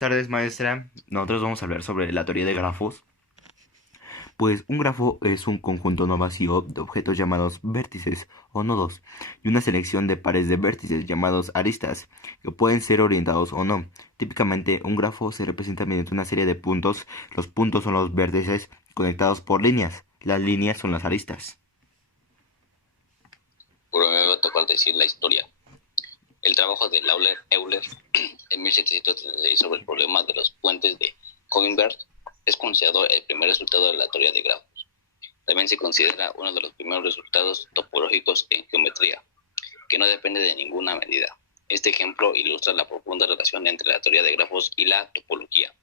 Tardes, maestra. Nosotros vamos a hablar sobre la teoría de grafos. Pues un grafo es un conjunto no vacío de objetos llamados vértices o nodos y una selección de pares de vértices llamados aristas que pueden ser orientados o no. Típicamente un grafo se representa mediante una serie de puntos. Los puntos son los vértices conectados por líneas. Las líneas son las aristas. Pero me va a tocar decir la historia. El trabajo de Euler en 1736 sobre el problema de los puentes de Coimbra es considerado el primer resultado de la teoría de grafos. También se considera uno de los primeros resultados topológicos en geometría, que no depende de ninguna medida. Este ejemplo ilustra la profunda relación entre la teoría de grafos y la topología.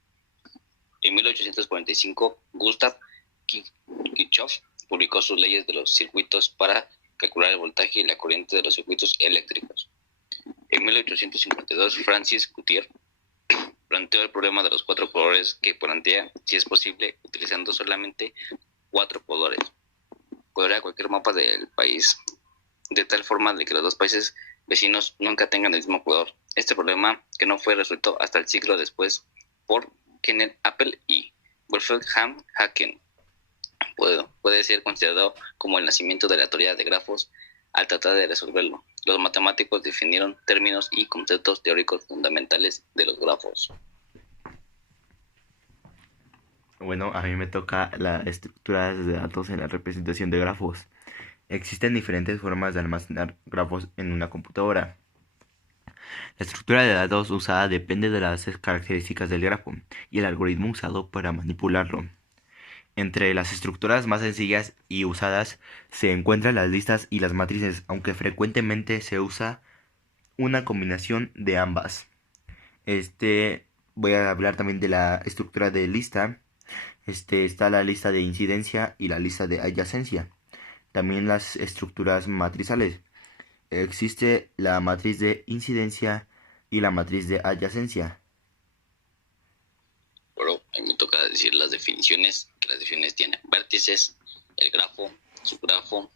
En 1845, Gustav Kirchhoff publicó sus leyes de los circuitos para calcular el voltaje y la corriente de los circuitos eléctricos. En 1852, Francis Cottier planteó el problema de los cuatro colores, que plantea si es posible, utilizando solamente cuatro colores, colorear cualquier mapa del país de tal forma de que los dos países vecinos nunca tengan el mismo color. Este problema, que no fue resuelto hasta el siglo después por Kenneth Appel y Wolfgang Haken, puede ser considerado como el nacimiento de la teoría de grafos. Al tratar de resolverlo, los matemáticos definieron términos y conceptos teóricos fundamentales de los grafos. Bueno, a mí me toca la estructura de datos en la representación de grafos. Existen diferentes formas de almacenar grafos en una computadora. La estructura de datos usada depende de las características del grafo y el algoritmo usado para manipularlo. Entre las estructuras más sencillas y usadas se encuentran las listas y las matrices, aunque frecuentemente se usa una combinación de ambas. Voy a hablar también de la estructura de lista. Está la lista de incidencia y la lista de adyacencia. También las estructuras matrizales. Existe la matriz de incidencia y la matriz de adyacencia. Pero a mí me toca decir las definiciones, que las definiciones tienen vértices, el grafo, subgrafo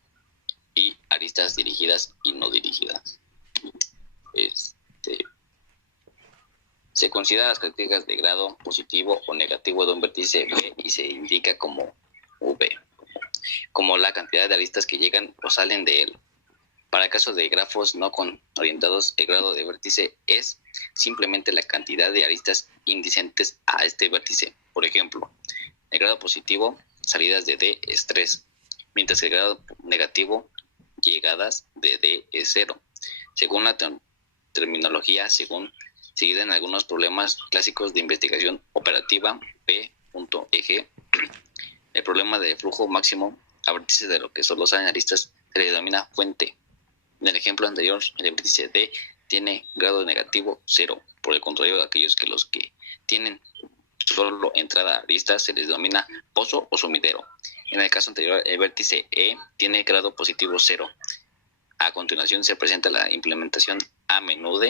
y aristas dirigidas y no dirigidas. Se consideran las características de grado positivo o negativo de un vértice B y se indica como V, como la cantidad de aristas que llegan o salen de él. Para el caso de grafos no orientados, el grado de vértice es simplemente la cantidad de aristas indicentes a este vértice. Por ejemplo, el grado positivo, salidas de D, es 3, mientras que el grado negativo, llegadas de D, es 0. Según la terminología, seguida en algunos problemas clásicos de investigación operativa, P.eg, el problema de flujo máximo a vértices de lo que solo salen aristas se le denomina fuente. En el ejemplo anterior, el vértice D tiene grado negativo 0. Por el contrario, de aquellos que los que tienen solo entrada a aristas se les denomina pozo o sumidero. En el caso anterior, el vértice E tiene grado positivo 0. A continuación se presenta la implementación a menudo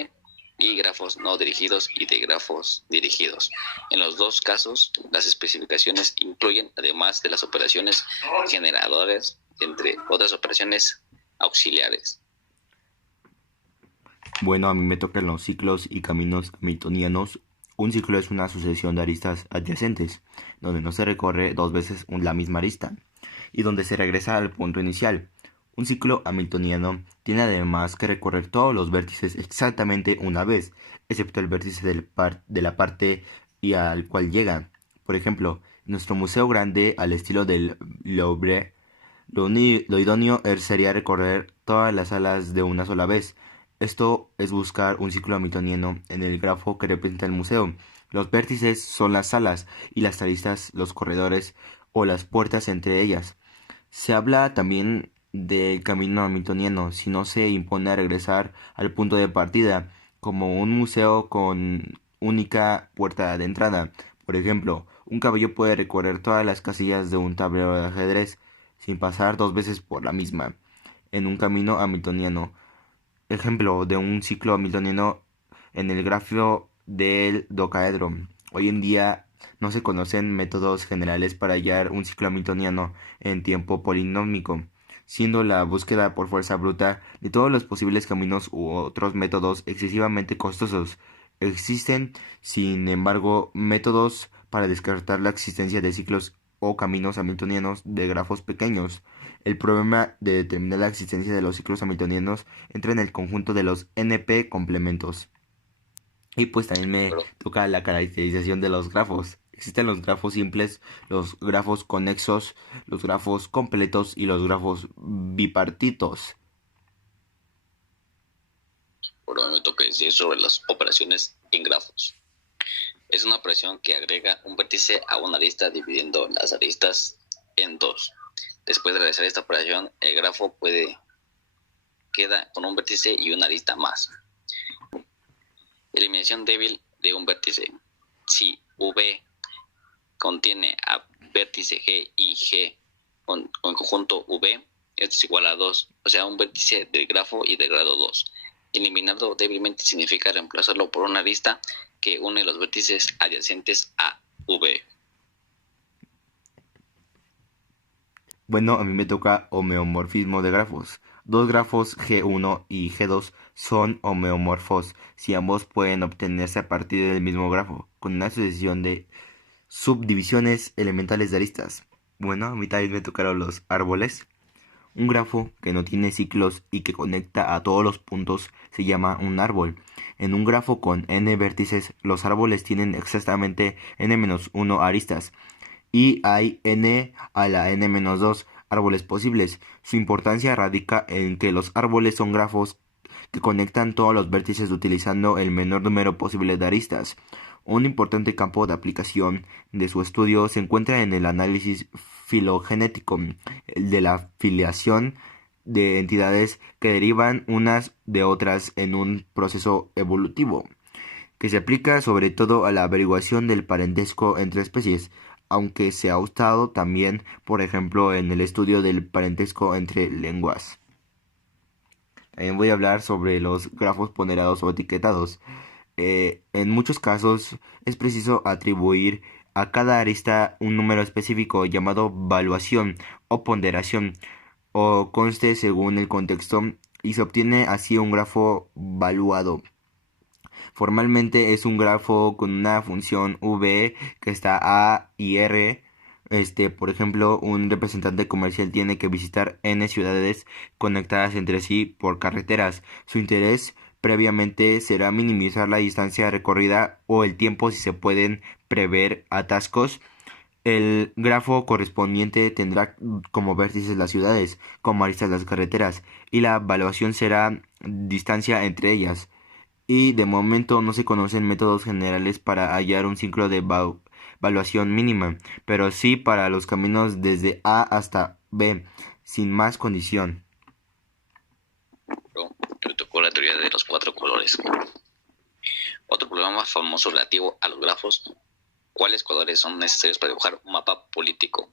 y grafos no dirigidos y de grafos dirigidos. En los dos casos, las especificaciones incluyen, además de las operaciones generadoras, entre otras operaciones auxiliares. Bueno, a mí me tocan los ciclos y caminos hamiltonianos. Un ciclo es una sucesión de aristas adyacentes, donde no se recorre dos veces la misma arista, y donde se regresa al punto inicial. Un ciclo hamiltoniano tiene además que recorrer todos los vértices exactamente una vez, excepto el vértice de la parte y al cual llega. Por ejemplo, en nuestro museo grande, al estilo del Louvre, lo idóneo sería recorrer todas las salas de una sola vez. Esto es buscar un ciclo hamiltoniano en el grafo que representa el museo. Los vértices son las salas y las aristas los corredores o las puertas entre ellas. Se habla también del camino hamiltoniano si no se impone regresar al punto de partida, como un museo con única puerta de entrada. Por ejemplo, un caballo puede recorrer todas las casillas de un tablero de ajedrez sin pasar dos veces por la misma, en un camino hamiltoniano. Ejemplo de un ciclo hamiltoniano en el grafo del docaedro. Hoy en día no se conocen métodos generales para hallar un ciclo hamiltoniano en tiempo polinómico, siendo la búsqueda por fuerza bruta de todos los posibles caminos u otros métodos excesivamente costosos Existen, sin embargo, métodos para descartar la existencia de ciclos o caminos hamiltonianos de grafos pequeños. El problema de determinar la existencia de los ciclos hamiltonianos entra en el conjunto de los NP complementos. Y pues también me Pero, toca la caracterización de los grafos. Existen los grafos simples, los grafos conexos, los grafos completos y los grafos bipartitos. pero me toca decir sobre las operaciones en grafos. Es una operación que agrega un vértice a una arista dividiendo las aristas en dos. Después de realizar esta operación, el grafo queda con un vértice y una arista más. Eliminación débil de un vértice. Si V contiene a vértice G y G con conjunto V, esto es igual a 2, o sea, un vértice del grafo y del grado 2. Eliminarlo débilmente significa reemplazarlo por una arista que une los vértices adyacentes a V. Bueno, a mí me toca homeomorfismo de grafos. Dos grafos G1 y G2 son homeomorfos si ambos pueden obtenerse a partir del mismo grafo, con una sucesión de subdivisiones elementales de aristas. Bueno, a mí también me tocaron los árboles. Un grafo que no tiene ciclos y que conecta a todos los puntos se llama un árbol. En un grafo con n vértices, los árboles tienen exactamente n-1 aristas y hay n a la n-2 árboles posibles. Su importancia radica en que los árboles son grafos que conectan todos los vértices utilizando el menor número posible de aristas. Un importante campo de aplicación de su estudio se encuentra en el análisis filogenético, el de la filiación de entidades que derivan unas de otras en un proceso evolutivo, que se aplica sobre todo a la averiguación del parentesco entre especies, aunque se ha usado también, por ejemplo, en el estudio del parentesco entre lenguas. También voy a hablar sobre los grafos ponderados o etiquetados. En muchos casos es preciso atribuir a cada arista un número específico llamado valuación o ponderación, o conste según el contexto, y se obtiene así un grafo valuado. Formalmente es un grafo con una función v que está a y r. Por ejemplo, un representante comercial tiene que visitar n ciudades conectadas entre sí por carreteras. Su interés previamente será minimizar la distancia recorrida o el tiempo si se pueden prever atascos. El grafo correspondiente tendrá como vértices las ciudades, como aristas las carreteras, y la evaluación será distancia entre ellas. Y de momento no se conocen métodos generales para hallar un ciclo de evaluación mínima, pero sí para los caminos desde A hasta B, sin más condición. Me tocó la teoría de los 4 colores. Otro problema famoso relativo a los grafos: ¿cuáles colores son necesarios para dibujar un mapa político?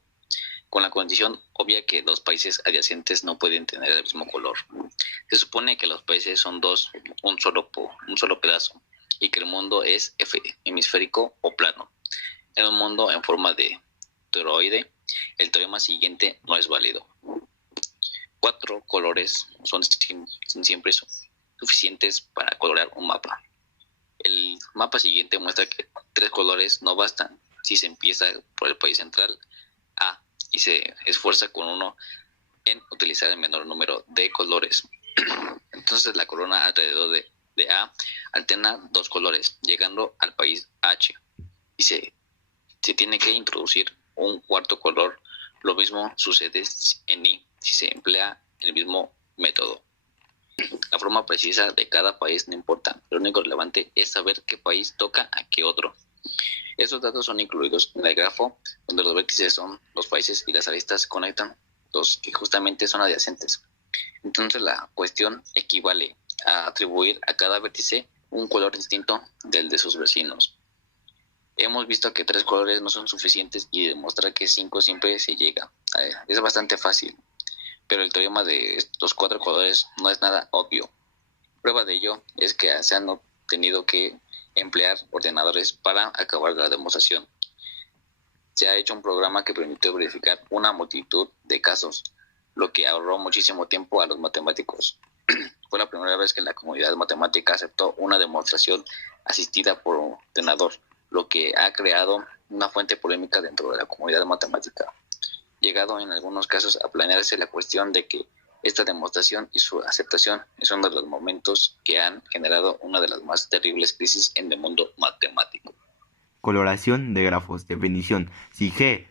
Con la condición obvia que dos países adyacentes no pueden tener el mismo color. Se supone que los países son dos, un solo pedazo, y que el mundo es hemisférico o plano. En un mundo en forma de toroide, el teorema siguiente no es válido. 4 colores son siempre suficientes para colorear un mapa. El mapa siguiente muestra que 3 colores no bastan si se empieza por el país central A y se esfuerza con uno en utilizar el menor número de colores. Entonces la corona alrededor de A alterna 2 colores, llegando al país H, y se tiene que introducir un cuarto color. Lo mismo sucede en I si se emplea el mismo método. La forma precisa de cada país no importa, lo único relevante es saber qué país toca a qué otro. Estos datos son incluidos en el grafo, donde los vértices son los países y las aristas conectan los que justamente son adyacentes. Entonces la cuestión equivale a atribuir a cada vértice un color distinto del de sus vecinos. Hemos visto que 3 colores no son suficientes y demostrar que 5 siempre se llega. Es bastante fácil, pero el teorema de estos 4 colores no es nada obvio. Prueba de ello es que se han tenido que emplear ordenadores para acabar la demostración. Se ha hecho un programa que permitió verificar una multitud de casos, lo que ahorró muchísimo tiempo a los matemáticos. Fue la primera vez que la comunidad matemática aceptó una demostración asistida por ordenador, lo que ha creado una fuente polémica dentro de la comunidad matemática, llegado en algunos casos a planearse la cuestión de que esta demostración y su aceptación es uno de los momentos que han generado una de las más terribles crisis en el mundo matemático. Coloración de grafos. Definición. Si G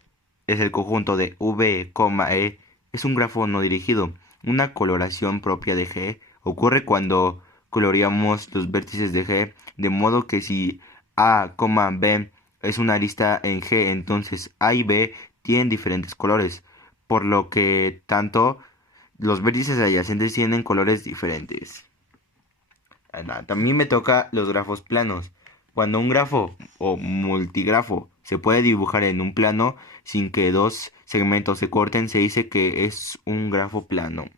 es el conjunto de V, E, es un grafo no dirigido. Una coloración propia de G ocurre cuando coloreamos los vértices de G, de modo que si A, B es una arista en G, entonces A y B tienen diferentes colores, por lo que tanto los vértices adyacentes tienen colores diferentes. También me toca los grafos planos. Cuando un grafo o multigrafo se puede dibujar en un plano sin que dos segmentos se corten, se dice que es un grafo plano.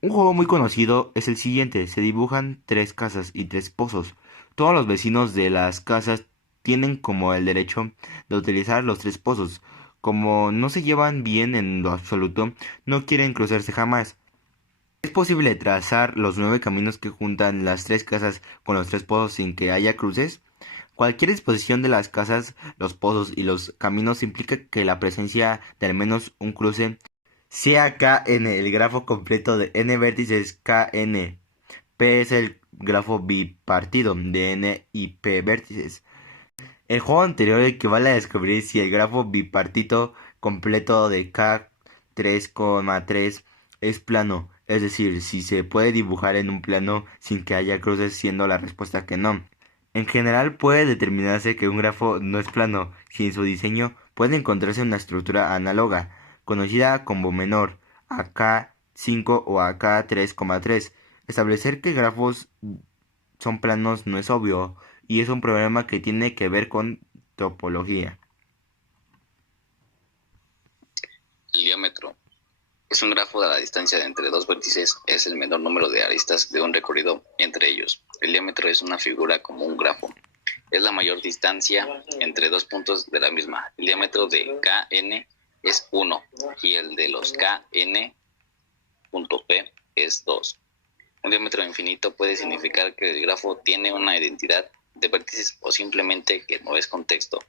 Un juego muy conocido es el siguiente. Se dibujan 3 casas y 3 pozos. Todos los vecinos de las casas tienen como el derecho de utilizar los 3 pozos. Como no se llevan bien en lo absoluto, no quieren cruzarse jamás. Es posible trazar los 9 caminos que juntan las 3 casas con los 3 pozos sin que haya cruces. Cualquier disposición de las casas, los pozos y los caminos implica que la presencia de al menos un cruce sea Kn, el grafo completo de n vértices Kn. P es el grafo bipartido de n y p vértices. El juego anterior equivale a descubrir si el grafo bipartito completo de K3,3 es plano, es decir, si se puede dibujar en un plano sin que haya cruces, siendo la respuesta que no. En general puede determinarse que un grafo no es plano si en su diseño puede encontrarse una estructura análoga, conocida como menor a K5 o a K3,3. Establecer que grafos son planos no es obvio, y es un problema que tiene que ver con topología. El diámetro es un grafo de la distancia entre dos vértices, es el menor número de aristas de un recorrido entre ellos. El diámetro es una figura como un grafo. Es la mayor distancia entre dos puntos de la misma. El diámetro de Kn es 1 y el de los Kn.P es 2. Un diámetro infinito puede significar que el grafo tiene una identidad de vértices o simplemente que no es contexto.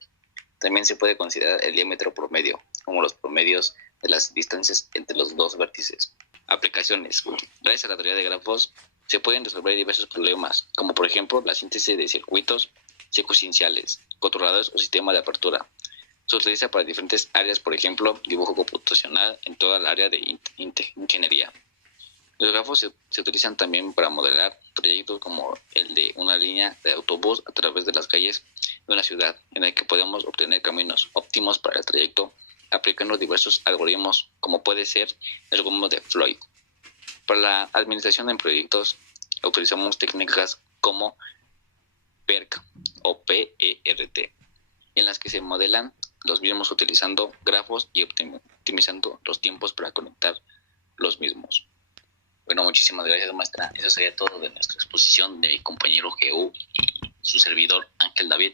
También se puede considerar el diámetro promedio, como los promedios de las distancias entre los dos vértices. Aplicaciones. Gracias a la teoría de grafos se pueden resolver diversos problemas, como por ejemplo la síntesis de circuitos secuenciales, controladores o sistema de apertura. Se utiliza para diferentes áreas, por ejemplo, dibujo computacional en toda el área de ingeniería. Los grafos se utilizan también para modelar proyectos como el de una línea de autobús a través de las calles de una ciudad, en el que podemos obtener caminos óptimos para el trayecto aplicando diversos algoritmos, como puede ser el algoritmo de Floyd. Para la administración en proyectos utilizamos técnicas como PERT o PERT, en las que se modelan los mismos utilizando grafos y optimizando los tiempos para conectar los mismos. Bueno, muchísimas gracias, maestra. Eso sería todo de nuestra exposición de mi compañero GU y su servidor Ángel David.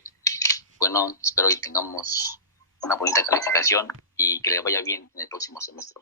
Bueno, espero que tengamos una bonita calificación y que le vaya bien en el próximo semestre.